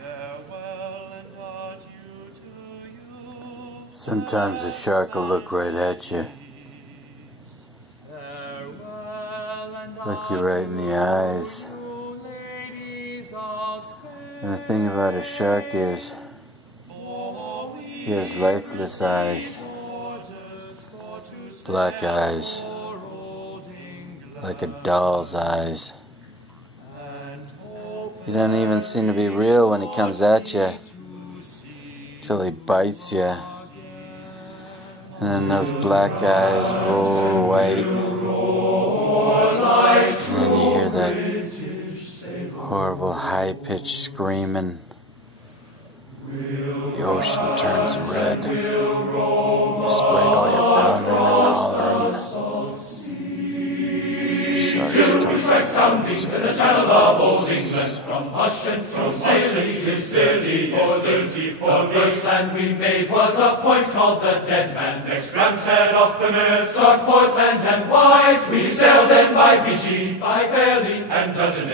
Farewell and adieu to you. Sometimes a shark will look right at you. Look you right in the eyes. And the thing about a shark is, he has lifeless eyes, black eyes, like a doll's eyes. He doesn't even seem to be real when he comes at you, till he bites you. And then those black eyes roll white. And then you hear that horrible high-pitched screaming. The ocean turns red. Despite all your pounding and hollering, sharks sounding to the channel of old England, from Hush and from Saley to Scilly, the first land we made was a point called the Dead Man. Next Graham's Head off the North, Start, Portland and White. We sailed then by Beachy, by Fairley and Dungeness.